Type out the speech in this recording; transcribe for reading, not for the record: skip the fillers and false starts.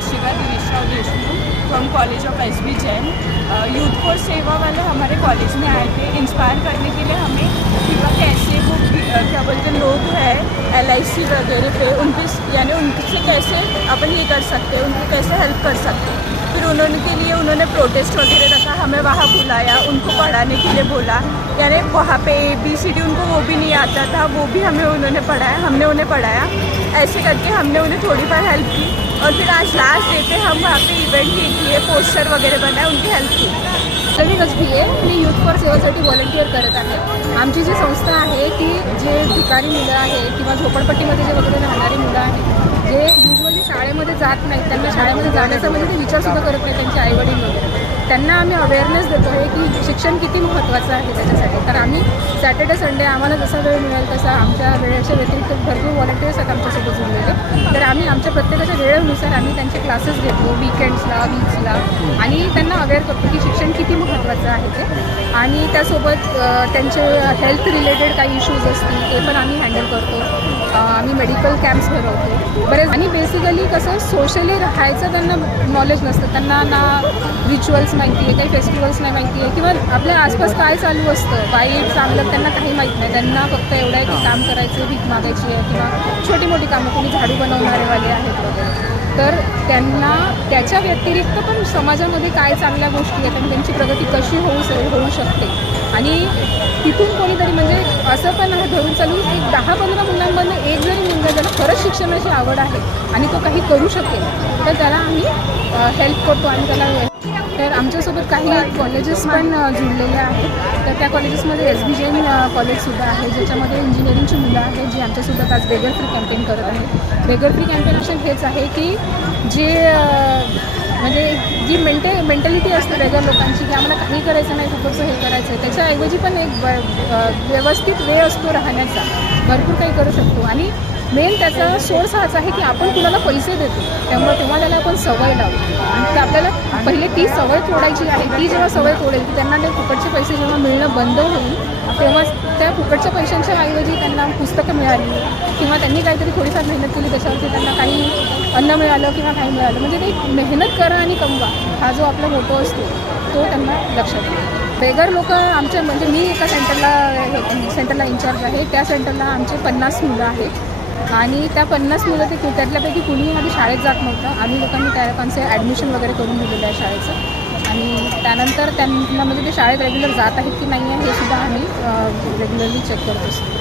Harshika Dineshrao Deshmukh from college of SB Jain. Youth for Seva वाले हमारे college में आए थे इंस्पायर करने के लिए हमें कि वह कैसे वो क्या बोलते लोग हैं LIC वगैरह पे उनके यानी उनसे कैसे अपन ये कर सकते हैं, उनको कैसे हेल्प कर सकते हैं। फिर उन्होंने प्रोटेस्ट वगैरह रखा, हमें वहाँ बुलाया, उनको पढ़ाने के लिए बोला। यानी वहाँ पे ABCD उनको वो भी नहीं आता था, वो भी हमें उन्होंने पढ़ाया, हमने उन्हें पढ़ाया। ऐसे करके हमने उन्हें थोड़ी बार हेल्प की और फिर आज लास्ट डे पे हम वहाँ पे इवेंट किए, पोस्टर वगैरह बनाए, उनकी हेल्प की। सगळी कसबी आहे। मी यूथ फॉर सेवासाठी व्हॉलंटिअर करत आहे। आमची जी संस्था आहे ती जे भिकारी मुलं आहे किंवा झोपडपट्टीमध्ये जे वगैरे राहणारी मुलं आहेत जे युजली शाळेमध्ये जात नाहीत, त्यांना शाळेमध्ये जाण्याचा म्हणजे ते विचारसुद्धा करत नाही त्यांचे आईवडील वगैरे, त्यांना आम्ही अवेअरनेस देतो आहे की शिक्षण किती महत्त्वाचं आहे त्याच्यासाठी। तर आम्ही सॅटर्डे संडे आम्हाला जसा वेळ मिळेल तसा आमच्या वेळेच्या व्यतिरिक्त भरपूर व्हॉलंटिअर्स आहेत आमच्यासोबत जुळलेले, तर आम्ही आमच्या प्रत्येकाच्या वेळेनुसार आम्ही त्यांचे क्लासेस घेतो वीकेंड्सला वीक्सला आणि त्यांना अवेअर करतो की शिक्षण किती महत्त्वाचं आहे ते। आणि त्यासोबत त्यांचे हेल्थ रिलेटेड काही इश्यूज असतील ते पण आम्ही हँडल करतो। आम्ही मेडिकल कॅम्प्स भरवतो बरेच। आणि बेसिकली कसं सोशली राहायचं त्यांना नॉलेज नसतं, त्यांना ना रिच्युअल्स माहिती आहे, काही फेस्टिवल्स नाही माहिती आहे किंवा आपल्या आसपास काय चालू असतं वाईट चांगलं त्यांना काही माहीत नाही। त्यांना फक्त एवढं आहे की काम करायचं, भीक मागायची आहे किंवा छोटी मोठी कामं, कोणी झाडू बनवणारेवाले आहेत वगैरे। तर त्यांना त्याच्या व्यतिरिक्त पण समाजामध्ये काय चांगल्या गोष्टी आहेत आणि त्यांची प्रगती कशी होऊ शकते आणि तिथून कोणीतरी म्हणजे असं पण आहे धरून चालून एक 10-15 मुलांमधून एक जरी मुलगा ज्याला खरंच शिक्षणाची आवड आहे आणि तो काही करू शकेल तर त्याला आम्ही हेल्प करतो आणि त्याला। तर आमच्यासोबत काही कॉलेजेस पण जुळलेले आहेत, तर त्या कॉलेजेसमध्ये SB जैन कॉलेजसुद्धा आहे ज्याच्यामध्ये इंजिनिअरिंगची मुलं आहेत जी आमच्यासोबत आज बेगर फ्री कॅम्पेन करत आहेत। बेगर फ्री कॅम्पेन हेच आहे की जे म्हणजे जी मेंटॅलिटी असते बेगर लोकांची की आम्हाला काही करायचं नाही, फुकटचं हे करायचं आहे, त्याच्याऐवजी पण एक व्यवस्थित वे असतो राहण्याचा, भरपूर काही करू शकतो। आणि मेन त्याचा सोर्स हाच आहे की आपण कुणाला पैसे देतो त्यामुळे तेव्हा त्याला आपण सवय लावतो आणि ते आपल्याला पहिले ती सवय तोडायची आहे। ती जेव्हा सवय तोडेल की त्यांना ते फुकटचे पैसे जेव्हा मिळणं बंद होईल तेव्हा त्या फुकटच्या पैशांच्या ऐवजी त्यांना पुस्तकं मिळाली किंवा त्यांनी काहीतरी थोडीफार मेहनत केली त्याच्यावरती त्यांना काही अन्न मिळालं किंवा काही मिळालं, म्हणजे ते मेहनत करा आणि कमवा हा जो आपला मोटो असतो तो त्यांना लक्षात येईल। बेगर लोक आमच्या म्हणजे मी एका सेंटरला इंचार्ज आहे, त्या सेंटरला आमचे 50 मुलं आहेत आणि त्या 50 मुलं ते त्यातल्यापैकी कुणीही आधी शाळेत जात नव्हतं। आम्ही लोकांनी त्या लोकांचे ॲडमिशन वगैरे करून दिलेलं आहे शाळेचं आणि त्यानंतर त्यांना म्हणजे ते शाळेत रेग्युलर जात आहेत की नाही आहे हे सुद्धा आम्ही रेग्युलरली चेक करत असतो।